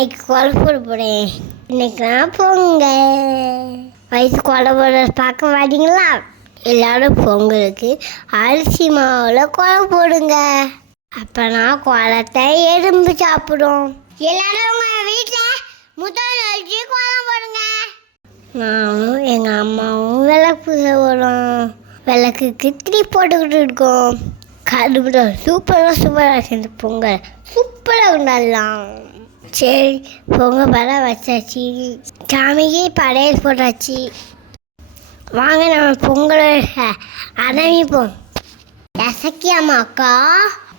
இன்னைக்கு கொலை போட போகிறேன். இன்னைக்கு நான் பொங்கல் வயசு கொலை போட பார்க்க மாட்டீங்களா? எல்லாரும் பொங்கலுக்கு அரிசி மாவில் கொலை போடுங்க. அப்போ நான் குளத்தை எறும்பு சாப்பிடும். எல்லாரும் உங்கள் வீட்டில் முதல் வச்சு கோலம் போடுங்க. நானும் எங்கள் அம்மாவும் விளக்கு போடுறோம். விளக்குக்கு திரி போட்டுக்கிட்டு இருக்கோம். கடுப்புட சூப்பராக சேர்ந்து பொங்கல் சூப்பராக கொண்டாடலாம். சரி, பொங்கல் படம் வச்சாச்சு, சாமிக்கு படையல் போட்டாச்சு. வாங்க நம்ம பொங்கல் ஆரம்பிப்போம். எசக்கியாமா அக்கா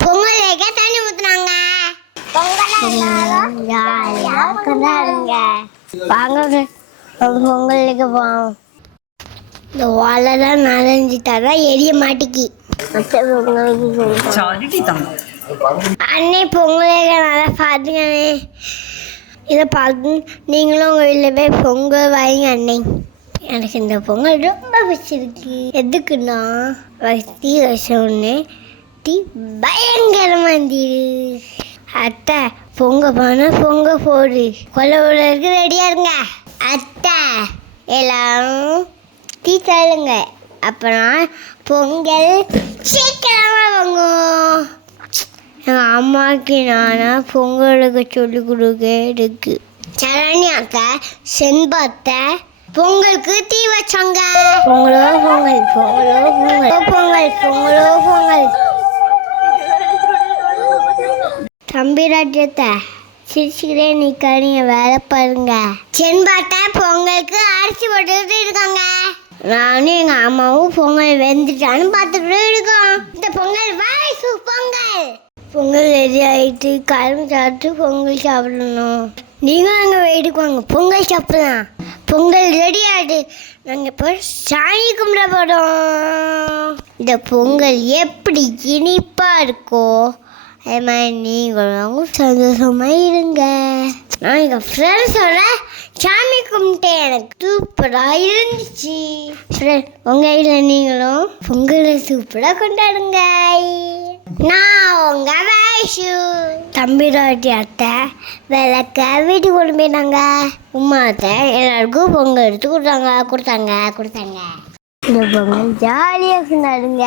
பொங்கல் வைக்க தண்ணி ஊற்றுனாங்க. கொண்டாடுங்க. வாங்க பொங்கலுக்கு போவோம். இந்த வாழெல்லாம் நனைஞ்சிட்டாதான் எரிய மாட்டிக்கி. அன்னை பொங்கலுக்கு நல்லா பார்த்துக்கண்ணே. இதை பார்த்து நீங்களும் உங்கள் வீட்டில் போய் பொங்கல் வாங்க அன்னை. எனக்கு இந்த பொங்கல் ரொம்ப பிடிச்சிருக்கு. எதுக்குன்னா வசதி வச்சோடனே டீ பயங்கரமாக இருந்தது. அத்தை பொங்கல் போனால் பொங்கல் போடு, கொலை விடுறதுக்கு ரெடியாக இருங்க. அத்தை எல்லாரும் டீ தள்ளுங்க. அப்புறம் பொங்கல் சீக்கிரமாக வாங்கும். எங்கள் அம்மாவுக்கு நானா பொங்கலுக்கு சொல்லி கொடுக்க இருக்கு. சரணி அத்தை செண்பத்தை பொங்கலுக்கு தீ வச்சாங்க. பொங்கலோ பொங்கல், பொங்கலோ பொங்கல், பொங்கல் பொங்கலோ பொங்கல். தம்பி ராஜ்யத்தை சிரிச்சுக்கிட்டே நிற்காதீங்க, வேலை பாருங்க. செண்பாட்டை பொங்கலுக்கு அரிசி போட்டுக்கிட்டு இருக்காங்க. நானும் எங்கள் அம்மாவும் பொங்கல் வெந்துட்டான்னு பார்த்துக்கிட்டு இருக்கோம். இந்த பொங்கல் வாய்ஸ் பொங்கல். பொங்கல் ரெடி ஆகிட்டு கரும்பு சாப்பிட்டு பொங்கல் சாப்பிடணும். நீங்களும் அங்கே வீட்டுக்கு வாங்க, பொங்கல் சாப்பிடலாம். பொங்கல் ரெடி ஆகிட்டு நாங்கள் இப்போ சாமி கும்பிட போகிறோம். இந்த பொங்கல் எப்படி இனிப்பாக இருக்கோ அது மாதிரி நீங்களும் சந்தோஷமாக இருங்க. நான் எங்கள் ஃப்ரெண்ட்ஸோட சாமி கும்பிட்டேன், எனக்கு சூப்பராக இருந்துச்சு. ஃப்ரெண்ட் உங்கள் வீட்டில் நீங்களும் பொங்கலை சூப்பராக கொண்டாடுங்க. நான் உங்கள் வயசு தம்பி ராட்டி அத்தை விளக்க வீட்டுக்கு கொண்டு போயிட்டாங்க. உமா அத்தை எல்லாருக்கும் பொங்கல் எடுத்து கொடுத்தாங்க. இந்த பொங்கல் ஜாலியாக கொண்டாடுங்க.